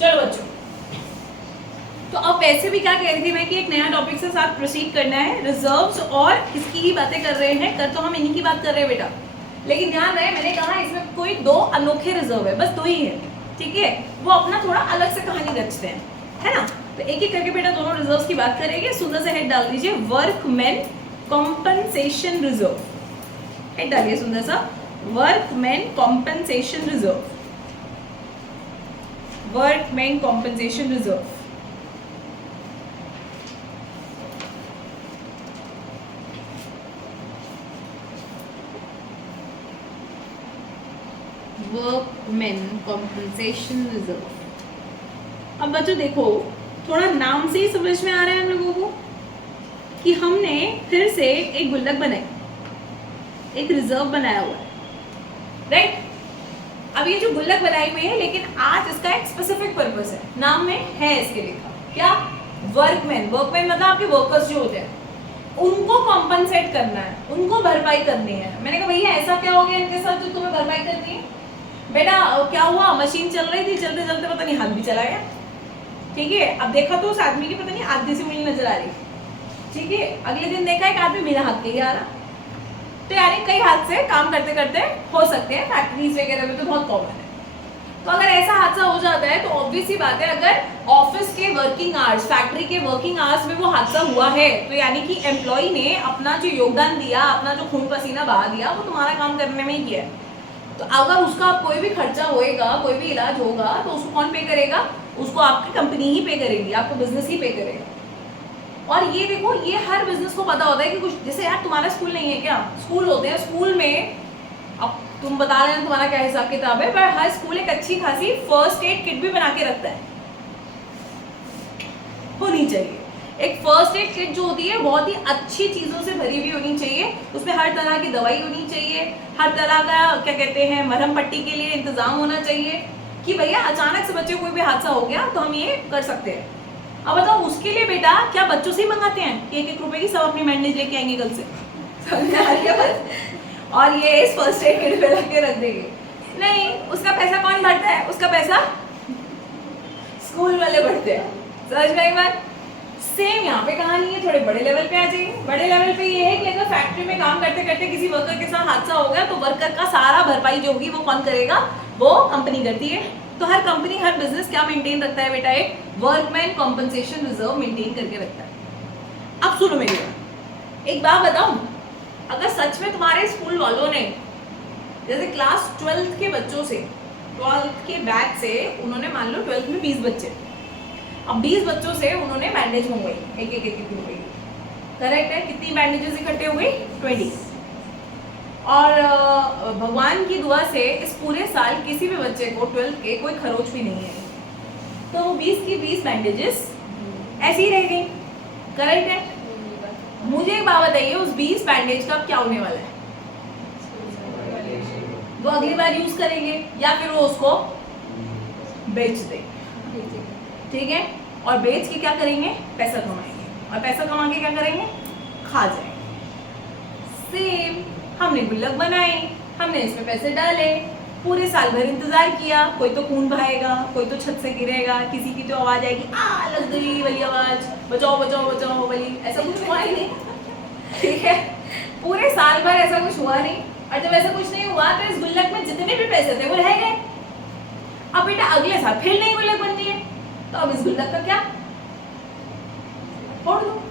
चलो बच्चों, तो अब वैसे भी क्या कह रही थी मैं कि एक नया टॉपिक से साथ प्रोसीड करना है, रिजर्व्स, और इसकी ही बातें कर रहे हैं। कर तो हम इन्हीं की बात कर रहे हैं बेटा, लेकिन ध्यान रहे मैंने कहा इसमें कोई दो अनोखे रिजर्व है, बस दो ही है, ठीक है। वो अपना थोड़ा अलग से कहानी रचते हैं, है ना। तो एक एक करके बेटा दोनों रिजर्व्स की बात करेंगे। सुंदर से हेड डाल दीजिए, वर्कमैन कॉम्पनसेशन रिजर्व। हेड डालिए सुंदर सा, workman compensation reserve, workman compensation reserve. Workman compensation reserve. अब बच्चों देखो, थोड़ा नाम से ही समझ में आ रहा है हम लोगों को कि हमने फिर से एक गुल्लक बनाई, एक रिजर्व बनाया हुआ है, राइट। अब ये जो गुल्लक बनाई हुई है, लेकिन आज इसका एक स्पेसिफिक पर्पस है, नाम में है इसके लिखा क्या, वर्कमैन। वर्कमैन मतलब आपके वर्कर्स जो होते हैं उनको कॉम्पनसेट करना है, उनको भरपाई करनी है। मैंने कहा भैया ऐसा क्या हो गया इनके साथ जो तुम्हें भरपाई करनी है। बेटा क्या हुआ, मशीन चल रही थी, चलते चलते पता नहीं हाथ भी चला गया, ठीक है। अब देखा तो उस आदमी की पता नहीं आधी सी उंगली नजर आ रही, ठीक है। अगले दिन देखा एक आदमी बिना हाथ के ही आ रहा। तो यानी कई हादसे काम करते करते हो सकते हैं, फैक्ट्रीज वगैरह में तो बहुत कॉमन है। तो अगर ऐसा हादसा हो जाता है तो ऑब्वियस सी बात है, अगर ऑफिस के वर्किंग आवर्स, फैक्ट्री के वर्किंग आवर्स में वो हादसा हुआ है, तो यानी कि एम्प्लॉय ने अपना जो योगदान दिया, अपना जो खून पसीना बहा दिया, वो तुम्हारा काम करने में ही किया है। तो अगर उसका कोई भी खर्चा होएगा, कोई भी इलाज होगा, तो उसको कौन पे करेगा, उसको आपकी कंपनी ही पे करेगी, आपको बिजनेस ही पे करेगा। और ये देखो, ये हर बिजनेस को पता होता है कि कुछ, जैसे यार तुम्हारा स्कूल नहीं है क्या, स्कूल होते हैं, स्कूल में अब तुम बता रहे हैं तुम्हारा क्या हिसाब किताब है, पर हर स्कूल एक अच्छी खासी फर्स्ट एड किट भी बना के रखता है, होनी चाहिए। एक फर्स्ट एड किट जो होती है बहुत ही अच्छी चीजों से भरी हुई होनी चाहिए, उसमें हर तरह की दवाई होनी चाहिए, हर तरह का क्या कहते हैं मरहम पट्टी के लिए इंतजाम होना चाहिए, कि भैया अचानक से बच्चे को कोई भी हादसा हो गया तो हम ये कर सकते हैं। अब बताओ उसके लिए बेटा क्या बच्चों से ही मंगाते हैं कि 1-1 रुपए की सब अपनी बैंडेज लेके आएंगे कल से, समझ आ रही है बात? और ये इस फर्स्ट एड किट पे रख के रख देंगे, नहीं। उसका पैसा कौन भरता है, उसका पैसा स्कूल वाले भरते हैं, समझ में आई बात। सेम यहाँ पे कहानी है, थोड़े बड़े लेवल पे आ जाइए। बड़े लेवल पे ये है कि अगर फैक्ट्री में काम करते करते किसी वर्कर के साथ हादसा हो गया, तो वर्कर का सारा भरपाई जो होगी वो कौन करेगा, वो कंपनी करती है। तो हर कंपनी, हर बिजनेस क्या मेंटेन रखता है बेटा, एक वर्कमैन कॉम्पनसेशन रिजर्व मेंटेन करके रखता है। अब सुनो मेरी बात, एक बात बताऊं, अगर सच में तुम्हारे स्कूल वालों ने जैसे क्लास 12th के बच्चों से, 12th के बैच से उन्होंने मान लो 12th में 20 बच्चे, अब 20 बच्चों से उन्होंने बैंडेज मंगवाई, एक रुपए, करेक्ट है। कितनी बैंडेजेस इकट्ठे हो गई, 20। और भगवान की दुआ से इस पूरे साल किसी भी बच्चे को 12th के कोई खरोच भी नहीं है, तो वो 20 की 20 बैंडेजेस ऐसी ही रह गई, करेक्ट है। मुझे एक बात बताइए, उस 20 बैंडेज का क्या होने वाला है, वो अगली बार यूज करेंगे या फिर वो उसको बेच देंगे, ठीक है। और बेच के क्या करेंगे, पैसा कमाएंगे, और पैसा कमा के क्या करेंगे, खा जाएंगे। सेम हमने गुल्लक बनाई, हमने इसमें पैसे डाले, पूरे साल भर इंतजार किया, कोई तो खून बहाएगा, कोई तो छत से गिरेगा, किसी की तो आवाज आएगी, आ लग गई वाली आवाज, बचाओ बचाओ बचाओ वाली, ऐसा कुछ हुआ ही नहीं, ठीक है। पूरे साल भर ऐसा कुछ हुआ नहीं, और जब ऐसा कुछ नहीं हुआ तो इस गुल्लक में जितने भी पैसे थे वो रह गए। अब बेटा अगले साल फिर नई गुल्लक बनती है, तो अब इस गुल्लक का क्या, फोड़ दो,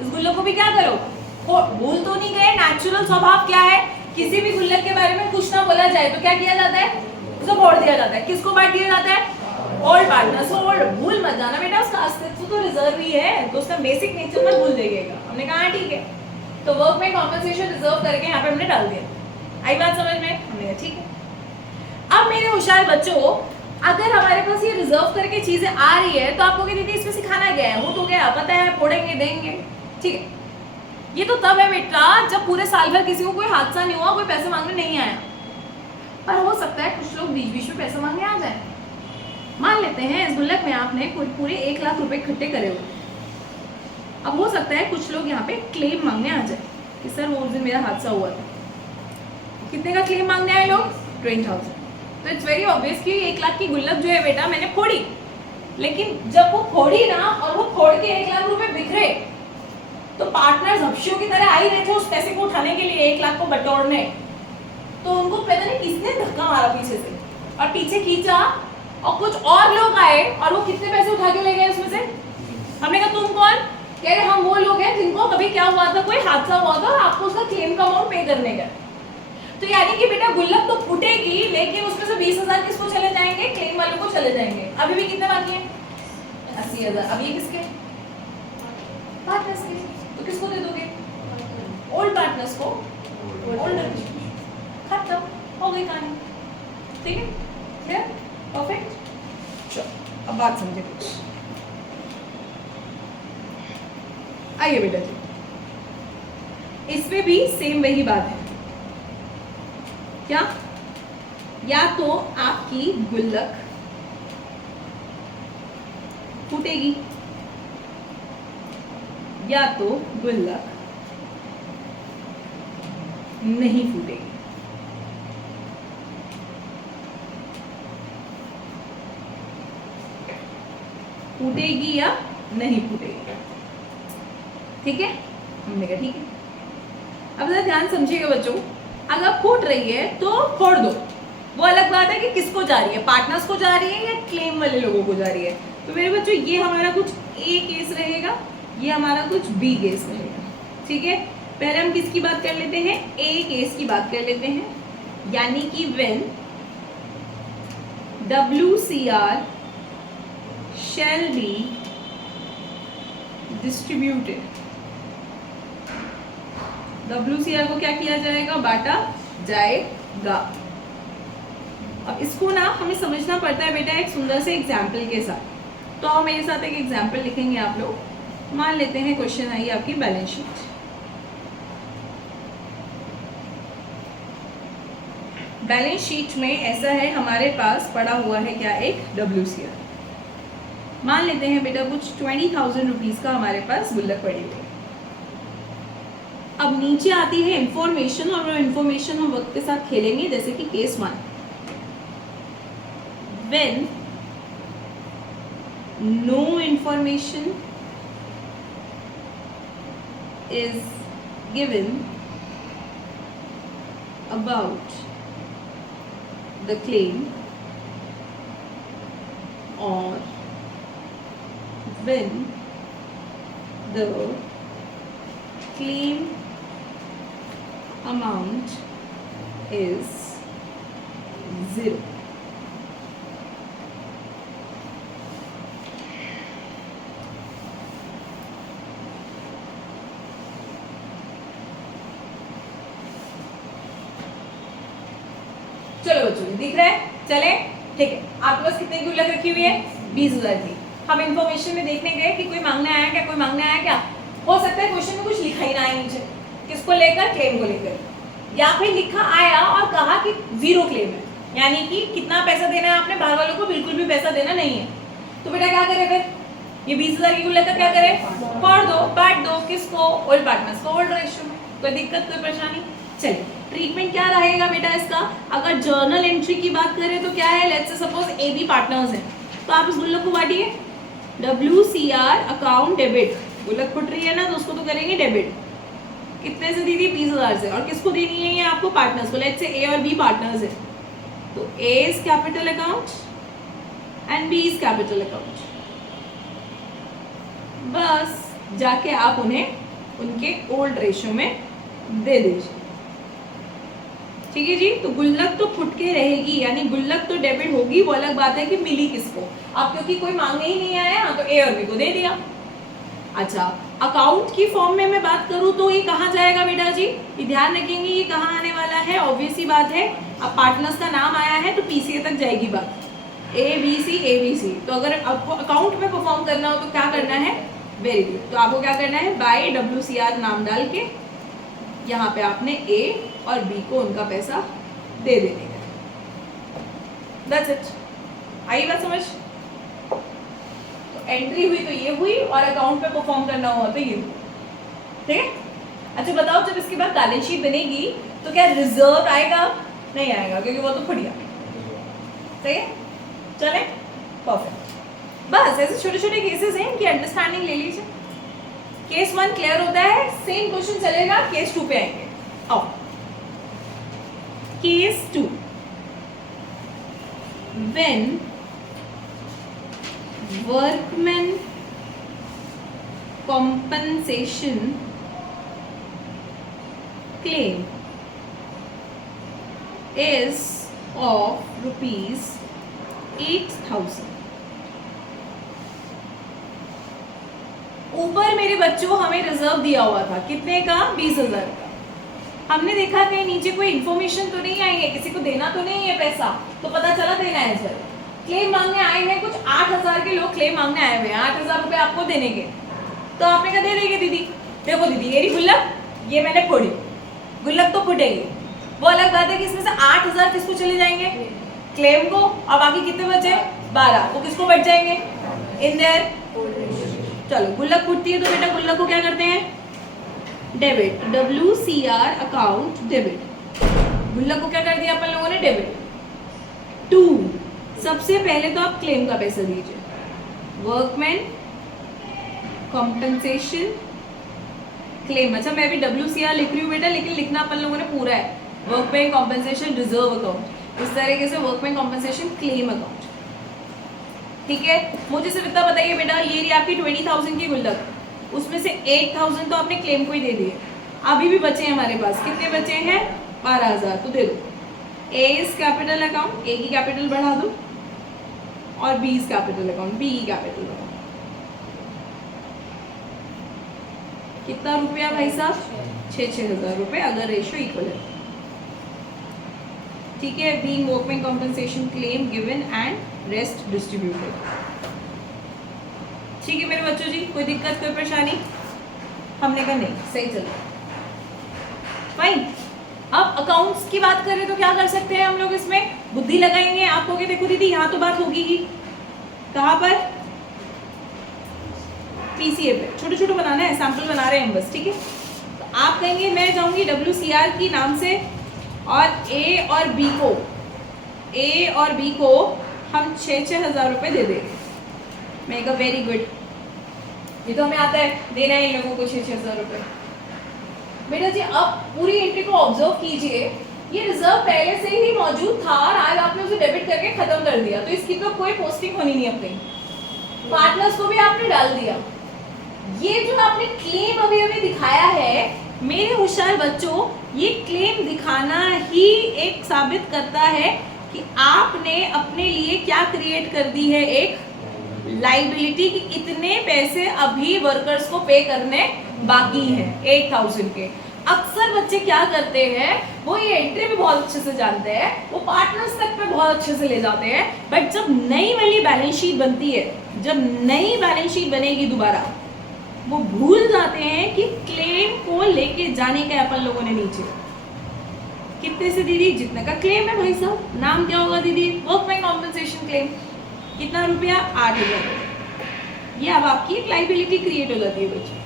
इस गुल्लक को भी क्या करो, भूल तो नहीं गए। नेचुरल स्वभाव क्या है, किसी भी गुल्लक के बारे में कुछ ना बोला जाए तो क्या किया जाता है, उसे फोड़ दिया जाता है। किसको बांट दिया जाता है, ऑल पार्टनर्स को। भूल मत जाना बेटा, उसका अस्तित्व तो रिजर्व ही है, तो उसका बेसिक नेचर मत भूल जाइएगा। हमने कहा ठीक है, तो वर्क में कॉम्पनसेशन रिजर्व करके यहाँ पे हमने डाल दिया। आई बात समझ में, हमने कहा ठीक है। अब मेरे होशियार बच्चों, अगर हमारे पास ये रिजर्व करके चीजें आ रही है, तो आपको दीदी इसमें सिखाना गया है, वो तो गया पता है, फोड़ेंगे देंगे, ठीक है। ये तो तब है बेटा जब पूरे साल भर किसी को कोई हादसा नहीं हुआ, कोई पैसे मांगने नहीं आया। पर हो सकता है कुछ लोग बीच बीच में पैसे मांगने आ जाए। मान लेते हैं इस गुल्लक में आपने पूरे 1 लाख रुपए इकट्ठे करे हुए, अब हो सकता है कुछ लोग यहाँ पे क्लेम मांगने आ जाए कि सर वो उस दिन मेरा हादसा हुआ था। कितने का क्लेम मांगने आए लोग, 20,000। तो इट्स वेरी ऑब्वियस कि 1 लाख की गुल्लक जो है बेटा मैंने फोड़ी, लेकिन जब वो फोड़ी ना और वो फोड़ के 1 लाख रुपए बिखरे, तो पार्टनर्स हफ्शियों की तरह आ ही रहे थे उस पैसे को उठाने के लिए, 1 लाख को बटोरने। तो उनको पता नहीं किसने धक्का मारा पीछे से और पीछे खींचा और कुछ और लोग आए और वो कितने पैसे उठा के ले गए उसमें से। हमने कहा तुम कौन? कह रहे हम वो लोग हैं जिनको कभी क्या हुआ था, कोई हादसा हुआ था और आपको उसका क्लेम का अमाउंट पे करने का। तो यानी कि बेटा गुल्लक तो फूटेगी, लेकिन उसमें से 20,000 किसको चले जाएंगे? क्लेम वालों को चले जाएंगे। अभी भी कितने बाकी हैं? 80,000। अब ये किसके? पार्टनर्स के। तो किसको दे दोगे? ओल्ड पार्टनर्स को। ओल्ड खत्म हो गई कहानी। ठीक है, क्लियर, परफेक्ट। चलो अब बात समझे कुछ। आइए बेटा जी, इसमें भी सेम वही बात है। क्या? या तो आपकी गुल्लक फूटेगी या तो गुल्लक नहीं फूटेगी। फूटेगी या नहीं फूटेगी, ठीक है? हमने कहा ठीक है। अब जरा ध्यान समझिएगा बच्चों, अगर फूट रही है तो फोड़ दो, वो अलग बात है कि किसको जा रही है, पार्टनर्स को जा रही है या क्लेम वाले लोगों को जा रही है। तो मेरे बच्चों ये हमारा कुछ ए केस रहेगा, ये हमारा कुछ बी केस रहेगा, ठीक है? पहले हम किसकी बात कर लेते हैं? ए केस की बात कर लेते हैं, यानी कि when WCR shall be distributed, WCR को क्या किया जाएगा? बांटा जाएगा। अब इसको ना हमें समझना पड़ता है बेटा एक सुंदर से एग्जाम्पल के साथ। तो आओ मेरे साथ एक एग्जाम्पल लिखेंगे आप लोग। मान लेते हैं क्वेश्चन आई आपकी बैलेंस शीट। बैलेंस शीट में ऐसा है, हमारे पास पड़ा हुआ है क्या? एक WCR। मान लेते हैं बेटा कुछ 20,000 रुपीज का हमारे पास गुल्लक पड़ी हुई है। अब नीचे आती है इंफॉर्मेशन, और वो इंफॉर्मेशन हम वक्त के साथ खेलेंगे, जैसे कि case 1, when no information is given about the claim और when the claim amount is 0. चलो बच्चों दिख रहा है? चले ठीक है। आपके पास कितने की गुल्लक रखी हुई है? 20,000 की। हम इंफॉर्मेशन में देखने गए कि कोई मांगने आया क्या, कोई मांगने आया क्या। हो सकता है क्वेश्चन में कुछ लिखा ही ना आए नीचे, किसको लेकर? क्लेम को लेकर, या फिर लिखा आया और कहा कि 0 क्लेम है, यानी कि कितना पैसा देना है आपने, बाहर वालों को बिल्कुल भी पैसा देना नहीं है। तो बेटा क्या करे फिर? ये 20,000 की गुल्लक का क्या करे? फोड़ दो, बांट दो। किसको? ओल्ड पार्टनर्स को, ओल्ड रेशियो में। कोई दिक्कत, कोई परेशानी? चलिए ट्रीटमेंट क्या रहेगा बेटा इसका? अगर जर्नल एंट्री की बात करें तो क्या है? Let's say suppose AB partners हैं, तो आप इस गुल्लक को बांटिए। WCR अकाउंट डेबिट, गुल्लक फुट रही है ना, तो उसको तो करेंगे डेबिट। कितने से दी थी? 20,000 से। और किसको देनी है ये? आपको पार्टनर्स को। लेट्स से A और B पार्टनर्स है, तो A is capital account and B is capital account. बस जाके आप उन्हें उनके ओल्ड रेशियो में दे दीजिए, ठीक है जी। तो गुल्लक तो फुट के रहेगी, यानी गुल्लक तो डेबिट होगी। वो अलग बात है कि मिली किसको। अब क्योंकि कोई मांगने ही नहीं आया तो A और B को दे दिया। अच्छा, अकाउंट की फॉर्म में मैं बात करूं तो ये कहाँ जाएगा बेटा जी? ये ध्यान रखेंगे, ये कहाँ आने वाला है? ऑब्वियस ही बात है, अब पार्टनर्स का नाम आया है तो PCA तक जाएगी बात, ABC। तो अगर आपको अकाउंट में परफॉर्म करना हो तो क्या करना है? Very good. तो आपको क्या करना है? बाय WCR नाम डाल के यहाँ पे आपने A और B को उनका पैसा दे देने का। That's it. आई बात समझ? तो एंट्री हुई तो ये हुई, और अकाउंट पे परफॉर्म करना हुआ तो ये हुआ, ठीक है। अच्छा बताओ, जब इसके बाद बैलेंस शीट बनेगी तो क्या रिजर्व आएगा? नहीं आएगा, क्योंकि वो तो फट गया। सही है, चले परफेक्ट। बस ऐसे छोटे छोटे केसेस हैं, इनकी अंडरस्टैंडिंग ले लीजिए। केस 1 क्लियर होता है, सेम क्वेश्चन चलेगा, केस 2 पे आएंगे। आओ case 2, when workman compensation claim is of rupees 8,000। ऊपर मेरे बच्चों हमें रिजर्व दिया हुआ था कितने का, 20,000 का। हमने देखा कहीं नीचे कोई इन्फॉर्मेशन तो नहीं आई है, किसी को देना तो नहीं है पैसा, तो पता चला देना है सर। क्लेम मांगने आए हैं कुछ 8,000 के लोग क्लेम मांगने आए हुए हैं, 8,000 रुपए आपको देने के, तो आपने कहा दे देंगे दीदी। देखो दीदी ये रही गुल्लक, ये मैंने फोड़ी, गुल्लक तो फुटेगी, वो अलग बात है कि इसमें से 8,000 किसको चले जाएंगे, क्लेम को, और बाकी कितने बचे 12, वो किसको बच जाएंगे, इन देयर। चलो गुल्लक फुटती है तो बेटा गुल्लक को क्या करते हैं, डेबिट, WCR अकाउंट डेबिट। गुल्लक को क्या कर दिया अपन लोगों ने, डेबिट। 2, सबसे पहले तो आप क्लेम का पैसा दीजिए, वर्कमैन कॉम्पेंसेशन क्लेम। अच्छा मैं भी WCR लिख रही हूँ बेटा, लेकिन लिखना अपन लोगों ने पूरा है, वर्कमैन कॉम्पेंसेशन रिजर्व अकाउंट, इस तरीके से वर्कमैन कॉम्पेंसेशन क्लेम अकाउंट। ठीक है, मुझे सिर्फ इतना बताइए बेटा, ये रही आपकी 20,000 की गुल्लक, उसमें से 8,000 तो आपने क्लेम को ही दे दिए, अभी भी बचे हैं हमारे पास, कितने बचे हैं 12,000, तो दे दो। A is capital account, A की कैपिटल बढ़ा दो, और B is capital account, B की कैपिटल बढ़ा। कितना रुपया भाई साहब, 6,000 रुपए, अगर रेशियो इक्वल है। ठीक है, being workman compensation claim given and rest distributed. ठीक है मेरे बच्चों जी, कोई दिक्कत कोई परेशानी, हमने कहा नहीं सही चलो फाइन। अब अकाउंट्स की बात करें तो क्या कर सकते हैं हम लोग, इसमें बुद्धि लगाएंगे। आप कहोगे देखो दीदी यहाँ तो बात होगी ही, कहाँ पर, PCA पे, छोटे छोटे बनाना है, सैंपल बना रहे हैं हम बस। ठीक है, तो आप कहेंगे मैं जाऊंगी WCR की नाम से, और A और B को हम 6,000 रुपए दे देंगे। मैं कहा वेरी गुड, ये तो हमें आता है, देना है इन लोगों को 6,000 रुपए। बेटा जी अब पूरी एंट्री को ऑब्जर्व कीजिए, ये रिजर्व पहले से ही मौजूद था और आज आपने उसे डेबिट करके खत्म कर दिया, तो इसकी तो कोई पोस्टिंग होनी नहीं अपनी, पार्टनर्स को भी आपने डाल दिया। ये जो आपने क्लेम अभी अभी दिखाया है मेरे होशियार बच्चों, ये क्लेम दिखाना ही एक साबित करता है कि आपने अपने लिए क्या क्रिएट कर दी है, एक लाइबिलिटी की इतने पैसे अभी वर्कर्स को पे करने बाकी हैं 8,000 के। अक्सर बच्चे क्या करते हैं, वो ये एंट्री भी बहुत अच्छे से जानते हैं, वो पार्टनर्स तक पे बहुत अच्छे से ले जाते हैं, बट जब नई वाली बैलेंस शीट बनती है, जब नई बैलेंस शीट बनेगी दोबारा, वो भूल जाते हैं कि क्लेम को लेके जाने का अपन लोगों ने नीचे कितने से दीदी, जितने का क्लेम है भाई साहब, नाम क्या होगा दीदी, वर्कमैन कॉम्पेंसेशन क्लेम, कितना रुपया 8,000। ये अब आपकी एक लाइबिलिटी क्रिएट हो जाती है बच्चों,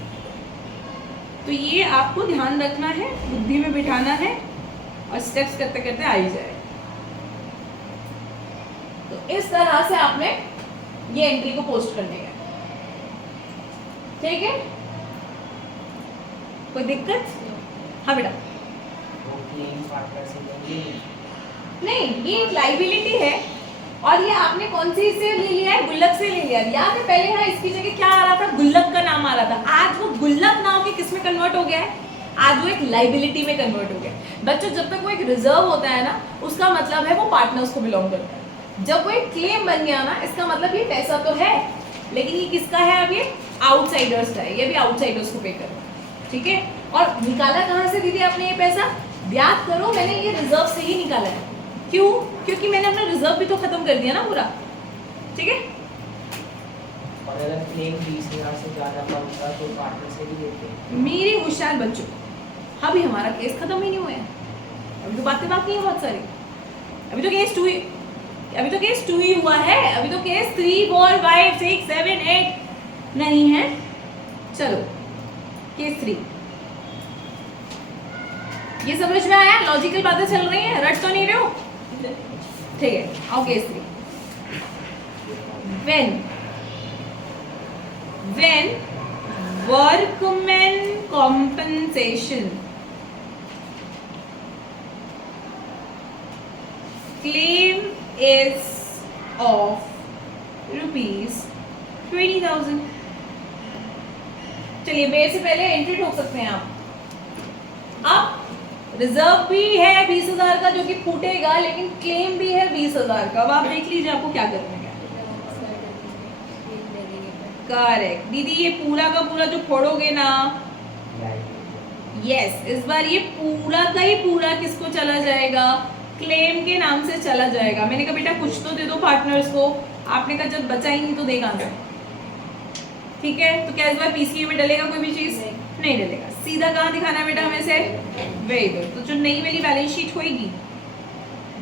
तो ये आपको ध्यान रखना है, बुद्धि में बिठाना है, और स्टेप्स करते करते आ ही जाए। तो इस तरह से आपने ये एंट्री को पोस्ट करने का, ठीक है, कोई दिक्कत? हाँ बेटा, नहीं ये एक लाइबिलिटी है, और ये आपने कौन सी से ले लिया है, गुल्लक से ले लिया। याद है पहले यहाँ इसकी जगह क्या आ रहा था, गुल्लक का नाम आ रहा था, आज वो गुल्लक नाम के किस में कन्वर्ट हो गया है, आज वो एक लाइबिलिटी में कन्वर्ट हो गया। बच्चों जब तक वो एक रिजर्व होता है ना, उसका मतलब है वो पार्टनर्स को बिलोंग करता है। जब वो एक क्लेम बन गया ना, इसका मतलब ये पैसा तो है, लेकिन ये किसका है, अब ये आउटसाइडर्स का है, ये भी आउटसाइडर्स को पे करना, ठीक है। और निकाला कहाँ से दीदी आपने ये पैसा, याद करो मैंने ये रिजर्व से ही निकाला है। क्यों? क्योंकि मैंने अपना रिजर्व भी तो खत्म कर दिया ना पूरा, ठीक है। और अगर क्लेम 20,000 से ज्यादा का होता तो पार्टनर से भी देते। मेरे होशियार बच्चों, अभी हमारा केस खत्म ही नहीं हुआ है, अभी तो बातें बाकी हैं बहुत सारी, अभी तो केस 2 ही हुआ है, अभी तो केस 3, 4, 5, 6, 7, 8 नहीं है। चलो केस 3, ये समझ में आया, लॉजिकल बातें चल रही हैं, रट तो नहीं रहे हो, ठीक है। आओ case 3, when when workmen compensation claim is of ₹20,000। चलिए बे से पहले एंट्री ठोक सकते हैं आप। अब रिजर्व भी है 20,000 का जो कि फूटेगा, लेकिन क्लेम भी है 20,000 का। अब आप देख लीजिए आपको क्या करना है। करेक्ट दीदी, ये पूरा का पूरा जो फोड़ोगे ना, यस इस बार ये पूरा का ही पूरा किसको चला जाएगा, क्लेम के नाम से चला जाएगा। मैंने कहा बेटा कुछ तो दे दो पार्टनर्स को, आपने कहा जब बचा ही नहीं तो देगा ना। ठीक है, तो क्या इस बार पीसीए में डलेगा कोई भी चीज? नहीं डलेगा। सीधा कहाँ दिखाना है बेटा हमें से? Very good. तो जो नई वाली बैलेंस शीट होगी,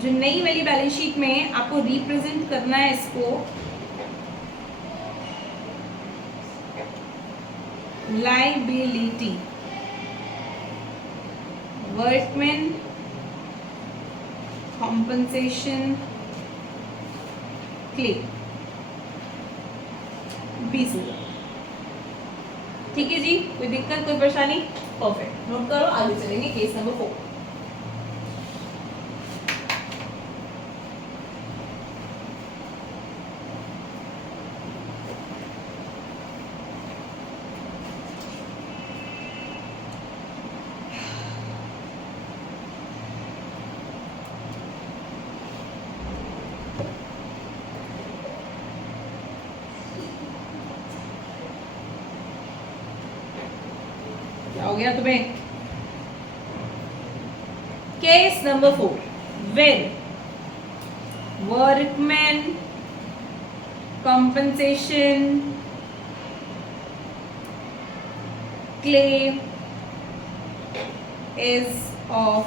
जो नई वाली बैलेंस शीट में आपको रिप्रेजेंट करना है इसको लाइबिलिटी, वर्कमैन कॉम्पनसेशन क्लेम 20,000। ठीक है जी, कोई दिक्कत कोई परेशानी? परफेक्ट, नोट करो, आगे चलेंगे केस नंबर 4। हो गया तुम्हें? Case number 4, when workman compensation claim is of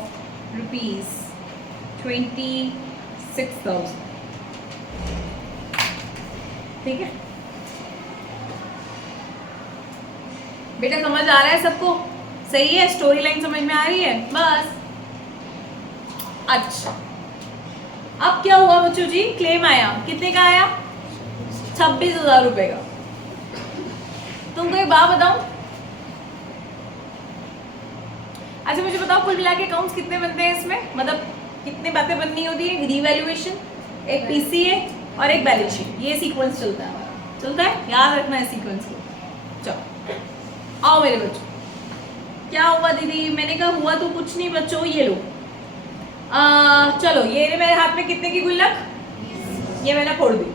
₹26,000। ठीक है बेटा, समझ आ रहा है सबको? सही है, स्टोरी लाइन समझ में आ रही है? बस अच्छा, अब क्या हुआ बच्चों जी? क्लेम आया, कितने का आया? 26,000 रुपए का। तुमको एक बात बताऊं? अच्छा मुझे बताओ, कुल मिला के अकाउंट्स कितने बनते हैं इसमें? मतलब कितनी बातें बननी होती है? रिवैल्यूएशन, एक पीसीए और एक बैलेंस शीट। ये सीक्वेंस चलता है हमारा, चलता है, याद रखना है सीक्वेंस को। चलो आओ मेरे बच्चों, क्या हुआ दीदी? मैंने कहा हुआ तो कुछ नहीं बच्चों, ये लो चलो ये मेरे हाथ में कितने की गुल्लक? ये मैंने फोड़ दी,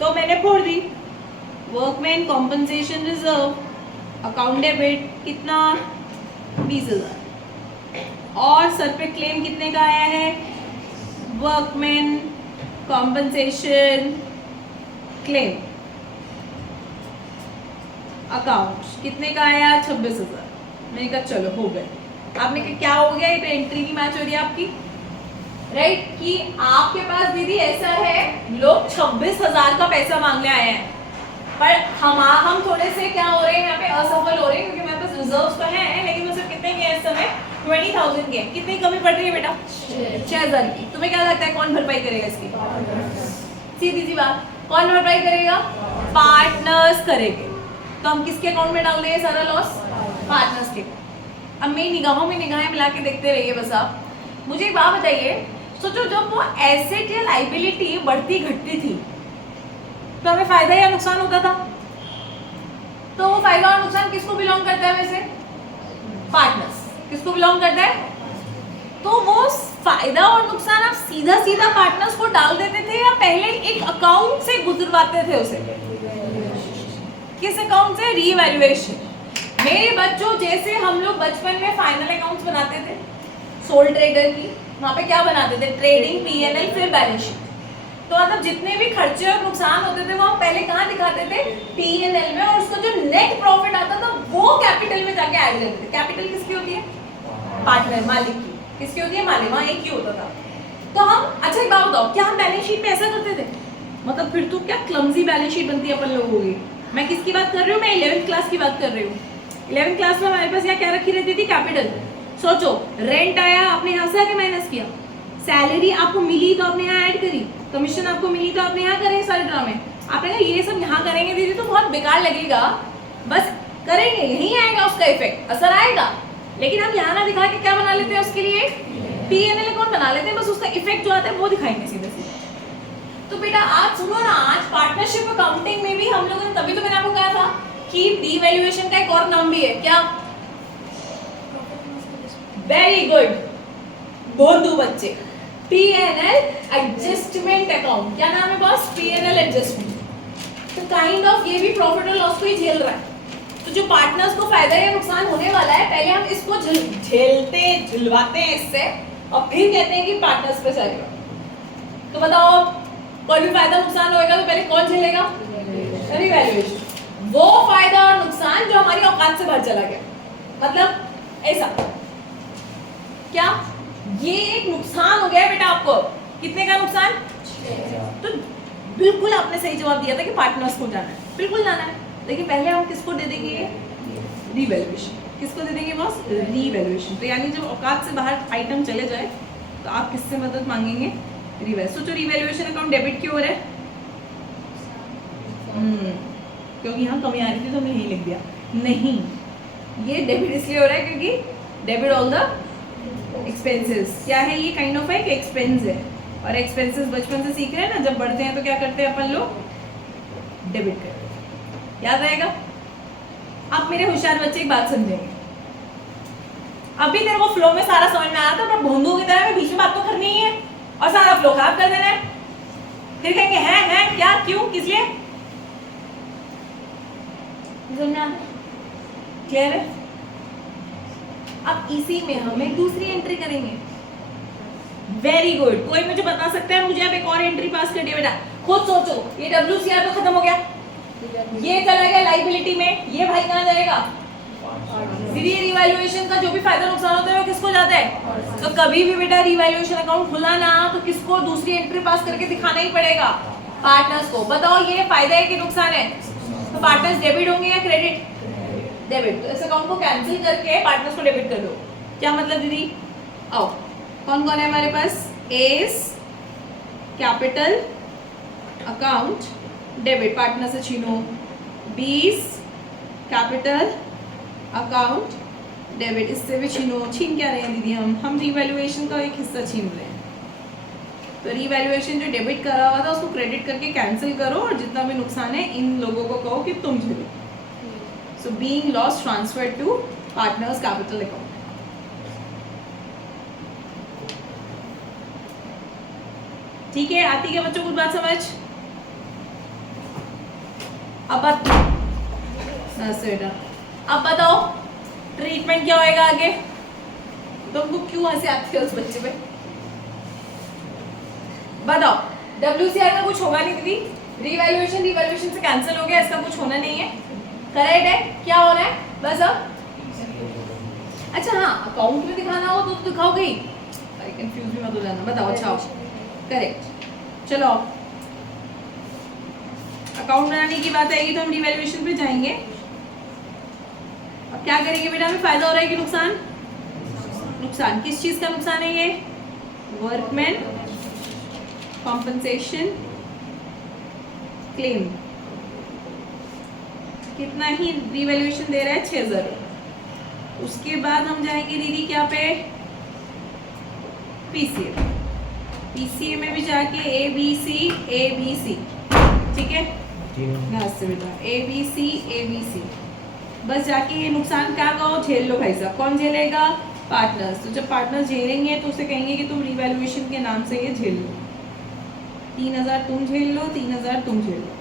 तो मैंने फोड़ दी। Workman compensation reserve account debit कितना? 20,000। और सर पे क्लेम कितने का आया है? वर्कमैन कॉम्पनसेशन क्लेम अकाउंट कितने का आया? 26,000। मैंने कहा चलो हो गए। आपने कहा क्या हो गया? ये तो एंट्री नहीं मैच हो रही आपकी, राइट? कि आपके पास दीदी ऐसा है, लोग 26,000 का पैसा मांगने आए हैं, पर हम थोड़े से क्या हो रहे हैं यहाँ पे, असफल हो रहे हैं, क्योंकि हमारे पास रिजर्व्स तो हैं, लेकिन मुझे कितने के हैं इस समय? 20,000 के। कितनी कमी पड़ रही है बेटा? 6,000 की। तुम्हें क्या लगता है कौन भरपाई करेगा इसकी? सीधी सी बात, कौन भरपाई करेगा? पार्टनर्स करेंगे। तो हम किसके अकाउंट में डाल देंगे सारा लॉस? पार्टनर्स के। अब मेरी निगाहों में निगाहें मिला के देखते रहिए बस आप। मुझे एक बात बताइए, सोचो जब वो एसेट या लाइबिलिटी बढ़ती घटती थी तो हमें फायदा या नुकसान होता था? तो वो फायदा और नुकसान किसको बिलोंग करता है वैसे? पार्टनर्स। किसको बिलोंग करता है? तो वो फायदा और नुकसान आप सीधा सीधा पार्टनर्स को डाल देते थे या पहले एक अकाउंट से गुजरवाते थे उसे? किस अकाउंट से? रीवैल्यूएशन। मेरे बच्चों जैसे हम लोग बचपन में फाइनल अकाउंट्स बनाते थे सोल ट्रेडर की, वहां पे क्या बनाते थे? ट्रेडिंग, पीएनएल, फिर बैलेंस शीट। तो मतलब जितने भी खर्चे और नुकसान होते थे वो हम पहले कहाँ दिखाते थे? पीएनएल में, और उसका जो नेट प्रॉफिट आता था वो कैपिटल में जाके ऐड करते थे। कैपिटल किसकी होती है? पार्टनर, मालिक की। किसकी होती है? मालिक। वहाँ एक ही होता था। तो हम, अच्छा एक बात बताओ, क्या हम बैलेंस शीट में ऐसा करते थे? मतलब फिर तो क्या क्लमजी बैलेंस शीट बनती है अपन लोगों की। मैं किसकी बात कर रही हूँ? मैं 11th क्लास की बात कर रही हूँ। 11th क्लास में हमारे पास यहाँ क्या रखी रहती थी? कैपिटल। सोचो, रेंट आया, आपने यहाँ से आके माइनस किया। सैलरी आपको मिली तो आपने यहाँ ऐड करी, कमीशन आपको मिली तो आपने यहाँ करे सारे ड्रामे। आपने कहा ये सब यहाँ करेंगे दीदी तो बहुत बेकार लगेगा, बस करेंगे यहीं आएगा उसका इफेक्ट, असर आएगा, लेकिन हम यहाँ ना दिखा के क्या बना लेते हैं उसके लिए P&L अकाउंट बना लेते हैं, बस उसका इफेक्ट जो आता है वो दिखाएंगे सीधे सीधे। तो बेटा आज सुनो ना, आज पार्टनरशिप अकाउंटिंग में भी हम लोगों ने, तभी तो मैंने आपको कहा था कि डीवैल्यूएशन का एक और नाम भी है, क्या? वेरी गुड बोधू बच्चे, P&L एडजस्टमेंट अकाउंट। क्या नाम है बॉस? P&L adjustment. तो काइंड ऑफ ये भी प्रॉफिट और लॉस को ही झेल रहा है। तो जो पार्टनर्स को फायदा या नुकसान होने वाला है, पहले हम इसको झुलवाते हैं इससे, और फिर कहते हैं कि पार्टनर्स पे चलेगा। तो बताओ, कोई भी फायदा नुकसान होएगा तो पहले कौन झेलेगा? रिवैल्यूएशन। वो फायदा और नुकसान जो हमारी औकात से बाहर चला गया, मतलब ऐसा क्या, ये एक नुकसान हो गया बेटा आपको। कितने का नुकसान? तो बिल्कुल आपने सही जवाब दिया था कि पार्टनर्स को जाना है, बिल्कुल जाना है, लेकिन पहले हम किसको दे देंगे? रिवैल्यूएशन। किसको दे देंगे बॉस? रिवैल्यूएशन। तो यानी जब औकात से बाहर आइटम चले जाए तो आप किससे मदद मांगेंगे? रिवैल्यूएशन। सोचो रिवैल्यूएशन अकाउंट डेबिट क्यों हो रहा है? क्योंकि यहाँ कमी आ रही थी तो हमने यही लिख दिया। नहीं, ये डेबिट इसलिए हो रहा है क्योंकि डेबिट ऑल द एक्सपेंसेस। क्या है ये? काइंड ऑफ एक एक्सपेंस है, और एक्सपेंसेस बचपन से सीख रहे हैं ना, जब बढ़ते हैं तो क्या करते हैं अपन लोग? डेबिट करते हैं। याद रहेगा? आप मेरे होशियार बच्चे एक बात समझेंगे, अभी तेरे को फ्लो में सारा समझ में आया था, पर भोंदू की तरह में बीच में बात तो करनी ही है और सारा फ्लो खराब कर देना है। फिर कहेंगे हैं क्या, क्यों, किस लिए? क्लियर है? अब इसी में हम एक दूसरी एंट्री करेंगे। Very good. कोई मुझे बता सकता है? मुझे अब एक और एंट्री पास कर दिया बेटा। खुद सोचो, ये WCR तो खत्म हो गया, ये चला गया लाइबिलिटी में, ये भाई कहाँ जाएगा? दीदी रिवैल्यूएशन का जो भी फायदा नुकसान होता है वो किसको जाता है? तो कभी भी बेटा रिवैल्यूएशन अकाउंट खुला ना तो किसको दूसरी एंट्री पास करके दिखाना ही पड़ेगा? पार्टनर्स को। बताओ ये फायदा है कि नुकसान है? तो पार्टनर्स डेबिट होंगे या क्रेडिट? डेबिट। तो इस अकाउंट को कैंसिल करके पार्टनर्स को डेबिट कर दो। क्या मतलब दीदी? आओ, कौन कौन है हमारे पास? S capital account debit, partner से छीनो। बीस कैपिटल अकाउंट डेबिट, इससे भी छीनो। छीन क्या रहे हैं दीदी? हम रिवैल्यूएशन का एक हिस्सा छीन रहे हैं। तो रिवैल्यूएशन जो डेबिट करा हुआ था उसको क्रेडिट करके कैंसिल करो, और जितना भी नुकसान है इन लोगों को कहो कि तुम झेलो। So being loss transferred to partners capital account. ठीक है? आती क्या बच्चों कुछ बात समझ? अब बताओ ट्रीटमेंट क्या होएगा आगे? तुमको क्यों हंसी आती है उस बच्चे पे? बताओ। WCR में कुछ होगा नहीं दीदी, रिवैल्यूएशन से कैंसिल हो गया, इसका कुछ होना नहीं है। करेक्ट है? क्या हो रहा है बस अब? अच्छा हाँ, अकाउंट में दिखाना हो तो दिखाओगे ही, अरे कंफ्यूज भी मत हो जाना। बताओ। अच्छा करेक्ट, चलो अकाउंट बनाने की बात आएगी तो हम रिवैल्यूएशन पे जाएंगे। अब क्या करेंगे बेटा? हमें फायदा हो रहा है कि नुकसान? नुकसान। किस चीज का नुकसान है ये? Workman compensation claim. कितना ही रिवैल्यूएशन दे रहा है? 6000। उसके बाद हम जाएंगे दीदी क्या पे? पीसीए में भी जाके ABC, ठीक है? से बेटा ABC, बस जाके ये नुकसान क्या कहो? झेल लो भाई साहब। कौन झेलेगा? पार्टनर्स। तो जब पार्टनर्स झेलेंगे तो उसे कहेंगे कि तुम रिवैल्यूएशन के नाम से ये झेल लो। 3000 तुम झेल लो, 3000 तुम झेल लो,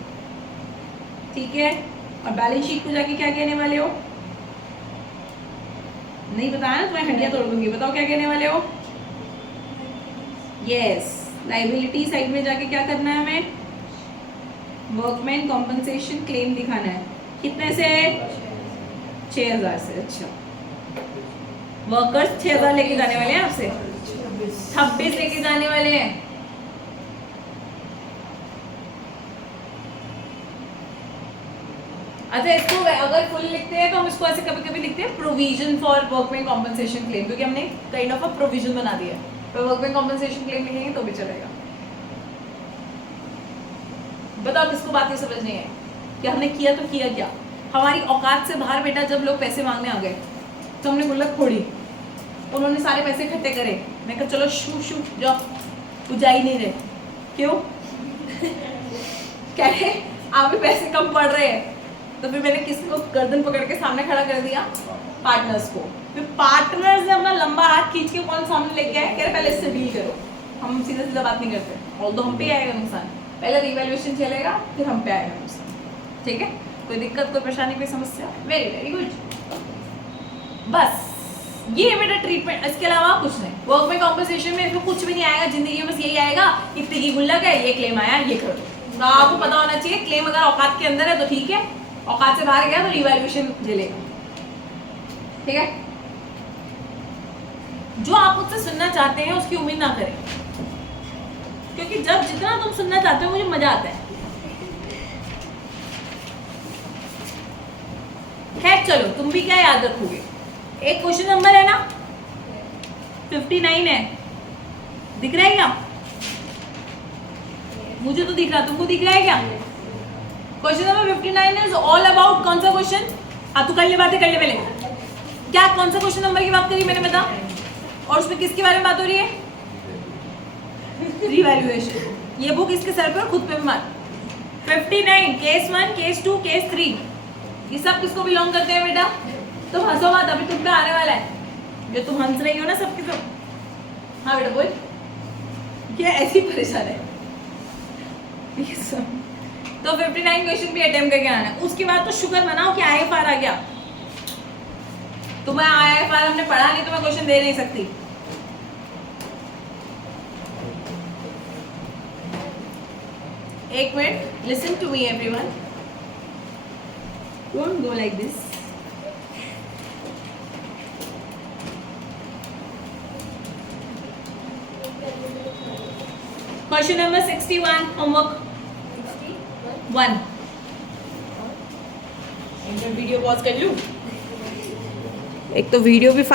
ठीक है? और बैलेंस शीट को जाके क्या कहने वाले हो? नहीं बताया ना, तुम्हें हड्डियां तोड़ दूंगी। बताओ क्या कहने वाले हो? यस, लाइबिलिटी साइड में जाके क्या करना है हमें? वर्कमैन कॉम्पनसेशन क्लेम दिखाना है। कितने से? 6000 से। अच्छा, वर्कर्स 6000 लेके जाने वाले हैं आपसे, 26 लेके जाने वाले हैं। अच्छा, इसको अगर फुल लिखते हैं तो हम इसको ऐसे कभी कभी लिखते हैं provision for workman compensation claim, क्योंकि हमने काइंड ऑफ अ प्रोविजन बना दिया है। तो वर्कमैन कॉम्पनसेशन क्लेम लिखेंगे तो भी चलेगा। बताओ किसको बात ये समझ नहीं है कि हमने किया तो किया क्या? हमारी औकात से बाहर बेटा जब लोग पैसे मांगने आ गए तो हमने गुल्लक फोड़ी, उन्होंने सारे पैसे इकट्ठे करे, मैं कहा चलो शू शू जाओ, वो जा ही नहीं रहे। क्यों? कह रहे आप भी पैसे कम पड़ रहे हैं। तो फिर मैंने किसको गर्दन पकड़ के सामने खड़ा कर दिया? पार्टनर्स को। फिर पार्टनर्स ने अपना लंबा हाथ खींच के कौन सामने लेके आए, कह रहे पहले इससे डील करो, हम सीधा सीधा बात नहीं करते, ऑल्दो हम पे आएगा नुकसान, पहले रिवैल्यूएशन चलेगा फिर हम पे आएगा नुकसान। ठीक है, कोई दिक्कत, कोई परेशानी, कोई समस्या? Very very good. बस ये बेटा ट्रीटमेंट, इसके अलावा कुछ नहीं। वर्क में कॉम्पनसेशन में इसमें कुछ भी नहीं आएगा जिंदगी में, बस यही आएगा इतनी की गुल्लक है, ये क्लेम आया, ये कर दो। तो आपको पता होना चाहिए क्लेम अगर औकात के अंदर है तो ठीक है, औकात से बाहर गया तो रिवैल्यूएशन झेलेगा। ठीक है, जो आप मुझसे सुनना चाहते हैं उसकी उम्मीद ना करें, क्योंकि जब जितना तुम सुनना चाहते हो मुझे मजा आता है। खैर चलो, तुम भी क्या याद रखोगे, एक क्वेश्चन नंबर है ना 59 है, दिख रहा है क्या? मुझे तो दिख रहा, तुमको दिख रहा है क्या? Question number 59 is all about कौन सा क्वेश्चन? हाँ तू कर ले बातें, कर ले पहले। क्या कौन सा क्वेश्चन नंबर की बात करी मैंने, बता? और उसमें किसके बारे में बात हो रही है? रिवैल्यूएशन। ये बुक इसके सर पे और खुद पे भी मार। 59 केस 1, केस 2, केस 3, ये सब किसको बिलोंग करते हैं बेटा? तुम हंसो मत, अभी तुम पे आने वाला है, जो तुम हंस रही हो ना सबके सब। हाँ बेटा बोल, क्या ऐसी परेशान है? तो 59 क्वेश्चन भी अटेम्प्ट करके आना है। उसके बाद तो शुक्र मनाओ कि IFR आ गया। तुम्हें IFR हमने पढ़ा नहीं तो मैं क्वेश्चन दे नहीं सकती। एक minute, listen to me everyone, don't go like this. Question number 61, homework 1। Video pause कर लूं? एक तो वीडियो भी